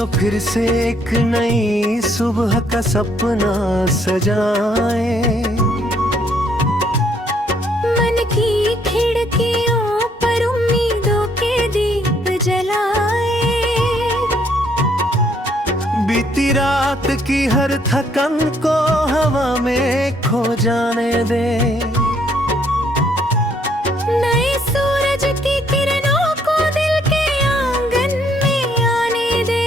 चलो फिर से एक नई सुबह का सपना सजाएं। मन की खिड़कियों पर उम्मीदों के दीप जलाए। बीती रात की हर थकन को हवा में खो जाने दे। नए सूरज की किरणों को दिल के आंगन में आने दे।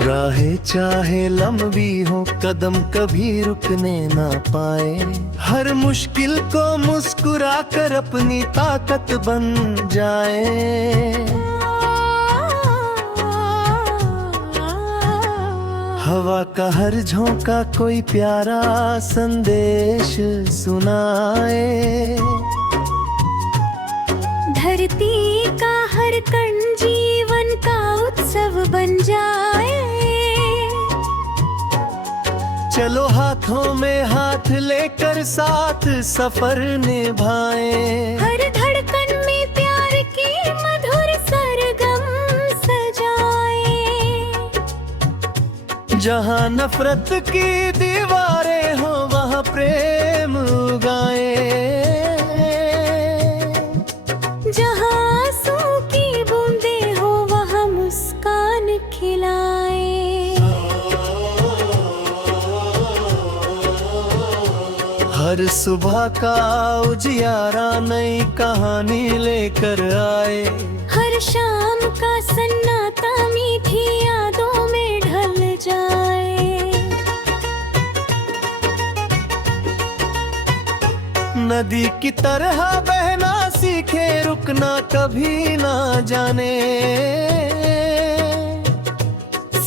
राहें चाहे लंबी हो, कदम कभी रुकने ना पाए। हर मुश्किल को मुस्कुरा कर अपनी ताकत बन जाए। हवा का हर झोंका कोई प्यारा संदेश सुनाए। धरती का हर कण जीवन का उत्सव बन जाए। चलो हाथों में हाथ लेकर साथ सफर निभाएं। हर धड़कन में प्यार की मधुर सरगम सजाए। जहाँ नफरत की दीवारें हो वहाँ प्रेम उगाए। जहाँ आंसू की बूंदें हो वहाँ मुस्कान खिलाए। हर सुबह का उजियारा नई कहानी लेकर आए। हर शाम का सन्नाटा मीठी यादों में ढल जाए। नदी की तरह बहना सीखे, रुकना कभी ना जाने।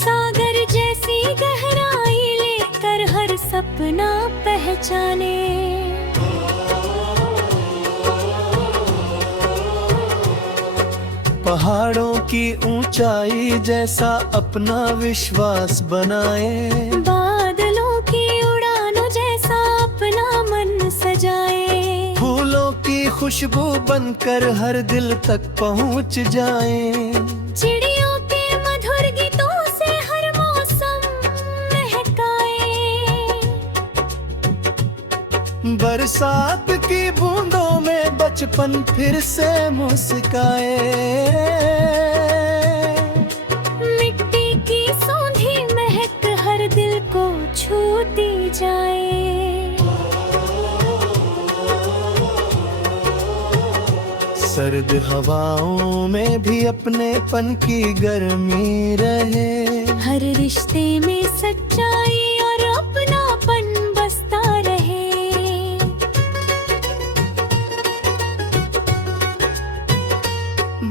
सागर जैसी गहराई लेकर हर सपना पहचाने। पहाड़ों की ऊंचाई जैसा अपना विश्वास बनाए। बादलों की उड़ानों जैसा अपना मन सजाए। फूलों की खुशबू बनकर हर दिल तक पहुंच जाए। चिड़ियों के मधुर गीतों से हर मौसम महकाए। बरसात की बूंदों में बचपन फिर से मुस्काए। मिट्टी की सौंधी महक हर दिल को छूती जाए। सर्द हवाओं में भी अपनेपन की गर्मी रहे। हर रिश्ते में सच्चाई और अपनापन बसता रहे।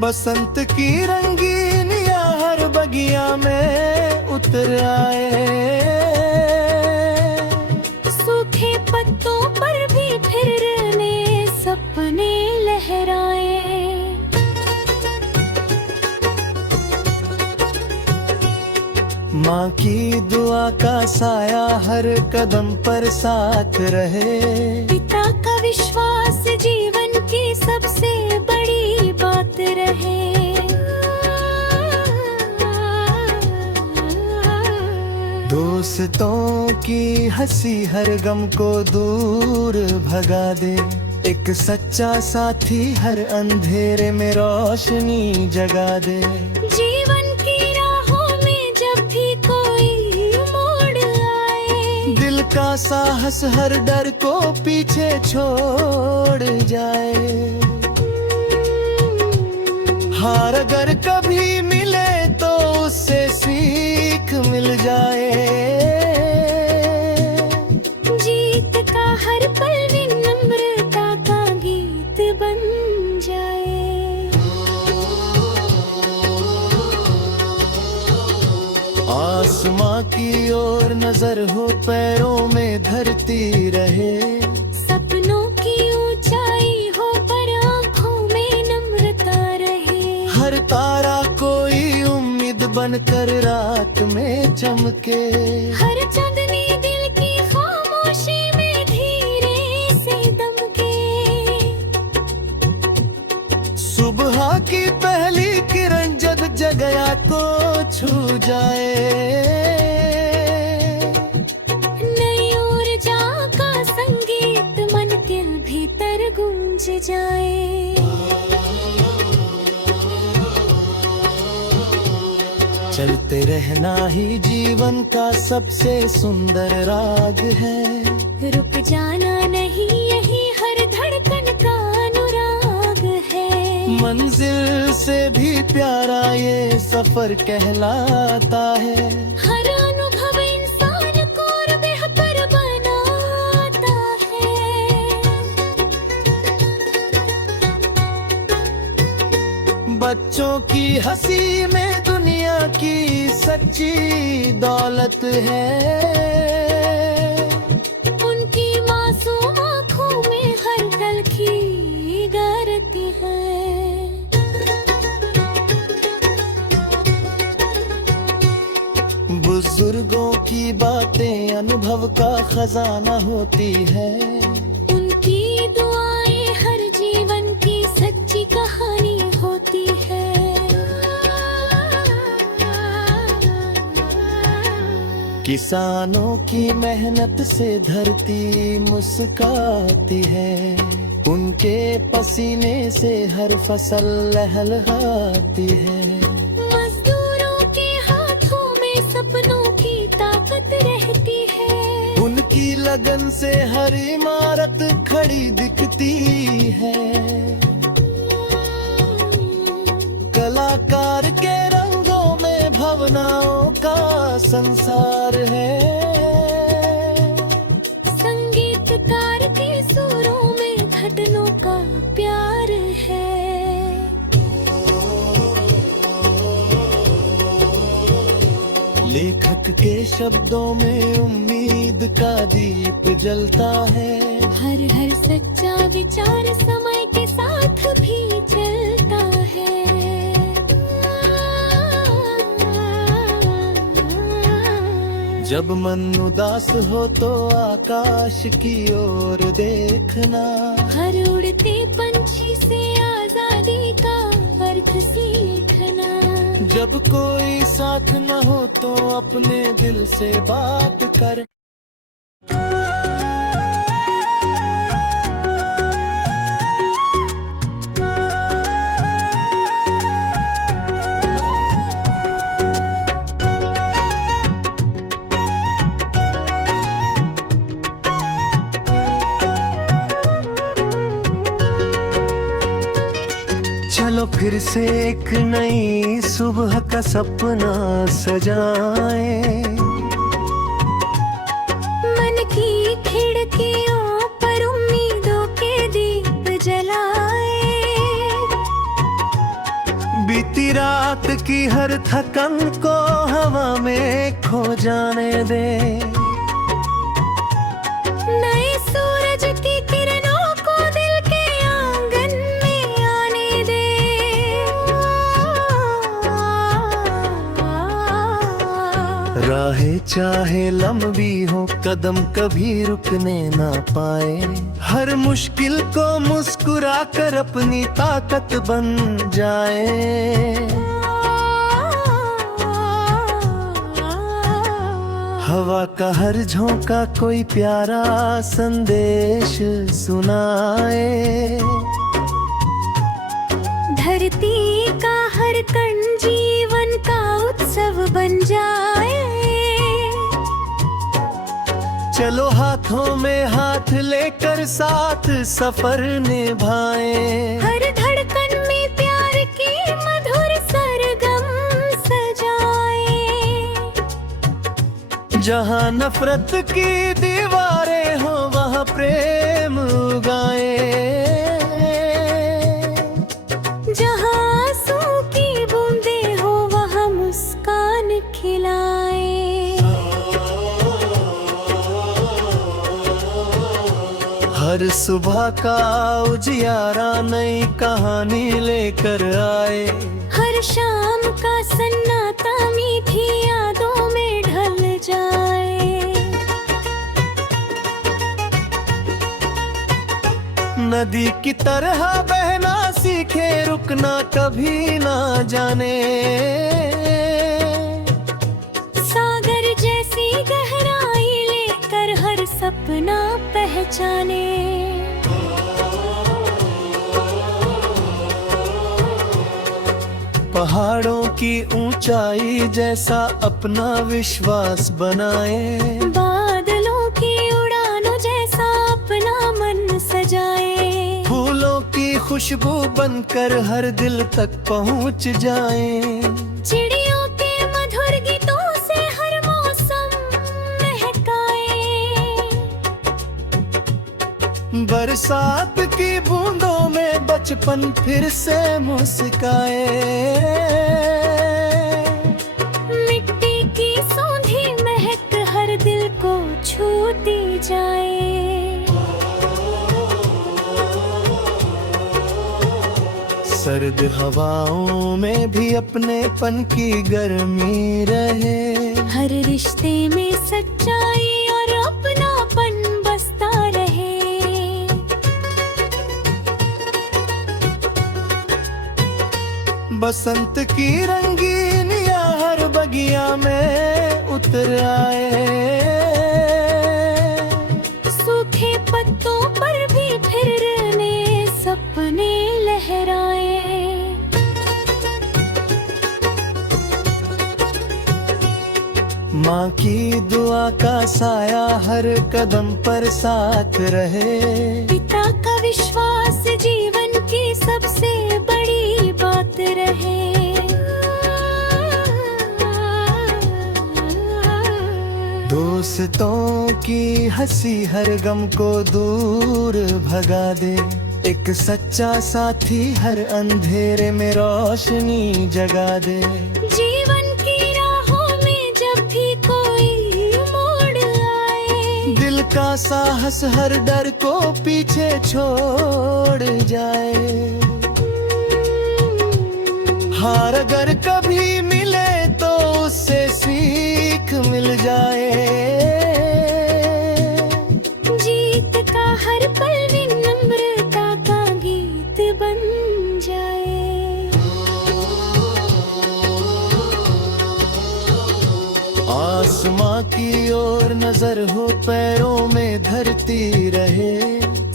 बसंत की रंगीनियां हर बगिया में उतर आए। सूखे पत्तों पर भी फिर नए सपने लहराए। माँ की दुआ का साया हर कदम पर साथ रहे। पिता का विश्वास जीवन की सबसे बड़ी बात रहे। दोस्तों की हंसी हर गम को दूर भगा दे। एक सच्चा साथी हर अंधेरे में रोशनी जगा दे। जीवन की राहों में जब भी कोई मोड़ आए। दिल का साहस हर डर को पीछे छोड़ जाए। हार अगर कभी मिले तो उससे सीख मिल जाए। जीत का हर पल विनम्रता का गीत बन जाए। आसमां की ओर नजर हो, पैरों में धरती रहे। सपनों की ऊंचाई हो पर आँखों में नम्रता रहे। हर तारा कोई उम्मीद बनकर रात में चमके। हर चांदनी दिल की खामोशी में धीरे से दमके। को छू जाए। नई ऊर्जा का संगीत मन के भीतर गूंज जाए। चलते रहना ही जीवन का सबसे सुंदर राग है। रुक जाना नहीं, यही हर धड़कन का अनुराग है। मंजिल से भी प्यारा ये सफर कहलाता है। हर अनुभव इंसान को और बेहतर बनाता है। बच्चों की हंसी में दुनिया की सच्ची दौलत है। उनकी मासूम आँखों में हर पल की गारती है। बुजुर्गों की बातें अनुभव का खजाना होती है। उनकी दुआएं हर जीवन की सच्ची कहानी होती है। किसानों की मेहनत से धरती मुस्काती है। उनके पसीने से हर फसल लहलहाती है। मजदूरों के हाथों में सपनों की ताकत रहती है। उनकी लगन से हर इमारत खड़ी दिखती है। कलाकार के रंगों में भावनाओं का संसार है। संगीतकार के सुरों में धड़कनों का प्यार है। लेखक के शब्दों में उम्मीद का दीप जलता है। हर हर सच्चा विचार समय के साथ भी चलता है। जब मन उदास हो तो आकाश की ओर देखना। हर उड़ते पंछी से आजादी का अर्थ सीखना। जब कोई साथ न हो तो अपने दिल से बात कर। चलो फिर से एक नई सुबह का सपना सजाएं। मन की खिड़कियों पर उम्मीदों के दीप जलाए। बीती रात की हर थकन को हवा में खो जाने दे। नए सूरज की किरणों को दिल के आंगन में आने दे। राहें चाहे लंबी हो कदम कभी रुकने ना पाए। हर मुश्किल को मुस्कुरा कर अपनी ताकत बन जाए। हवा का हर झोंका कोई प्यारा संदेश सुनाए। धरती का हर कण जीवन का उत्सव बन जाए। चलो हाथों में हाथ लेकर साथ सफर निभाएं। हर धड़कन में प्यार की मधुर सरगम सजाए। जहाँ नफरत की दीवारें हो वहाँ प्रेम उगाए। जहाँ आंसू की बूंदें हो वहाँ मुस्कान खिलाए। हर सुबह का उजियारा नई कहानी लेकर आए। हर शाम का सन्नाटा मीठी यादों में ढल जाए। नदी की तरह बहना सीखे, रुकना कभी ना जाने। सागर जैसी गहराई लेकर हर सपना पहचाने। पहाड़ों की ऊंचाई जैसा अपना विश्वास बनाए, बादलों की उड़ानों जैसा अपना मन सजाए। फूलों की खुशबू बनकर हर दिल तक पहुंच जाए। चिड़ियों के मधुर गीतों से हर मौसम महकाए। बरसात की बूंदों में बचपन फिर से मुस्काए। मिट्टी की सौंधी महक हर दिल को छूती जाए। सर्द हवाओं में भी अपनेपन की गर्मी रहे। हर रिश्ते में सच्चाई और अपनापन बसता रहे। बसंत की रंगीनियां हर बगिया में उतर आए। सूखे पत्तों पर भी फिर नए सपने लहराए। माँ की दुआ का साया हर कदम पर साथ रहे। पिता का विश्वास जीवन की सबसे बड़ी बात रहे। दोस्तों की हंसी हर गम को दूर भगा दे। एक सच्चा साथी हर अंधेरे में रोशनी जगा दे। जीवन की राहों में जब भी कोई मोड़ आए, दिल का साहस हर डर को पीछे छोड़ जाए। हार अगर कभी मिले तो उससे सीख मिल जाए। जीत का हर पल विनम्रता का गीत बन जाए। आसमां की ओर नजर हो, पैरों में धरती रहे।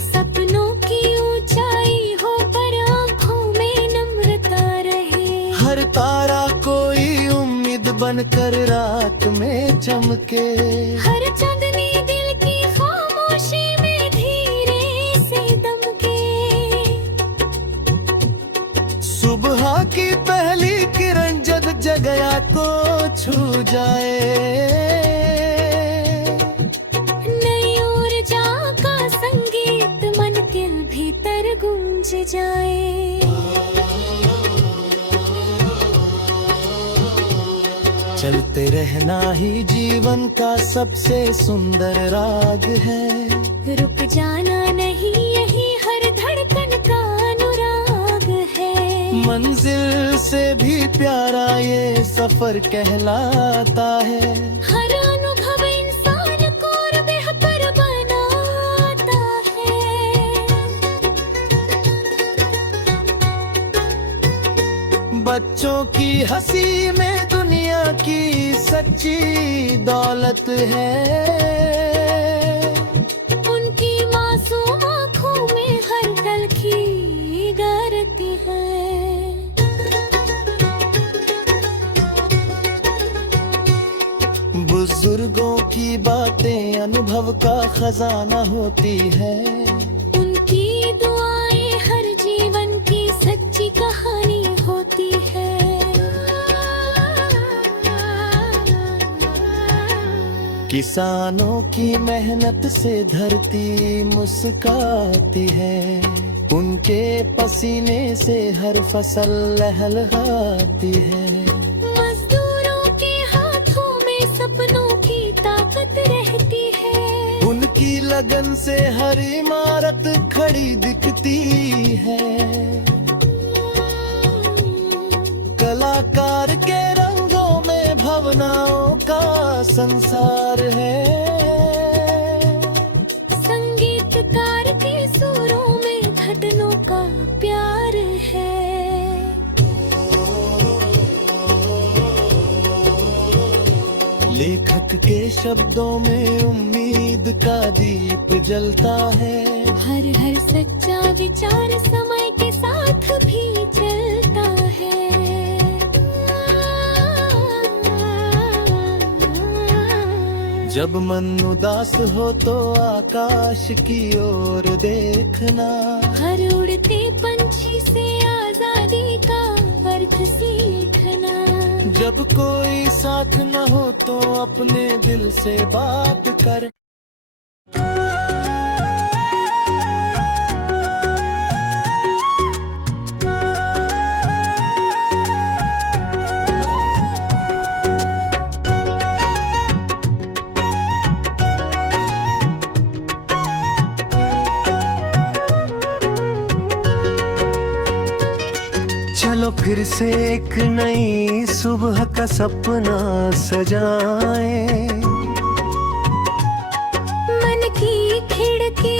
सपनों की ऊंचाई हो पर आँखों में नम्रता रहे। हर तारा कोई उम्मीद बनकर रात में चमके। हर चांदनी दिल की खामोशी में धीरे से दमके। सुबह की पहली किरण जग जगया को छू जाए। नई ऊर्जा का संगीत मन के भीतर गूंज जाए। चलते रहना ही जीवन का सबसे सुंदर राग है। रुक जाना नहीं, यही हर धड़कन का अनुराग है। मंजिल से भी प्यारा ये सफर कहलाता है। हर अनुभव इंसान को और बेहतर बनाता है। बच्चों की हंसी में दुनिया की सच्ची दौलत है। उनकी मासूम आँखों में हर पल की गारती है। बुजुर्गों की बातें अनुभव का खजाना होती है। उनकी दुआएं हर जीवन की सच्ची कहानी होती है। किसानों की मेहनत से धरती मुस्काती है। उनके पसीने से हर फसल लहलहाती है। मजदूरों के हाथों में सपनों की ताकत रहती है। उनकी लगन से हर इमारत खड़ी दिखती है। कलाकार के रंगों में भावनाओं का संसार है। संगीतकार के सुरों में शब्दों में उम्मीद का दीप जलता है। हर हर सच्चा विचार समय के साथ भी चलता है। जब मन उदास हो तो आकाश की ओर देखना। हर उड़ते पंछी से आजादी का अर्थ सीखना। जब कोई साथ न हो तो अपने दिल से बात कर। चलो फिर से एक नई सुबह का सपना सजाएं। मन की खिड़की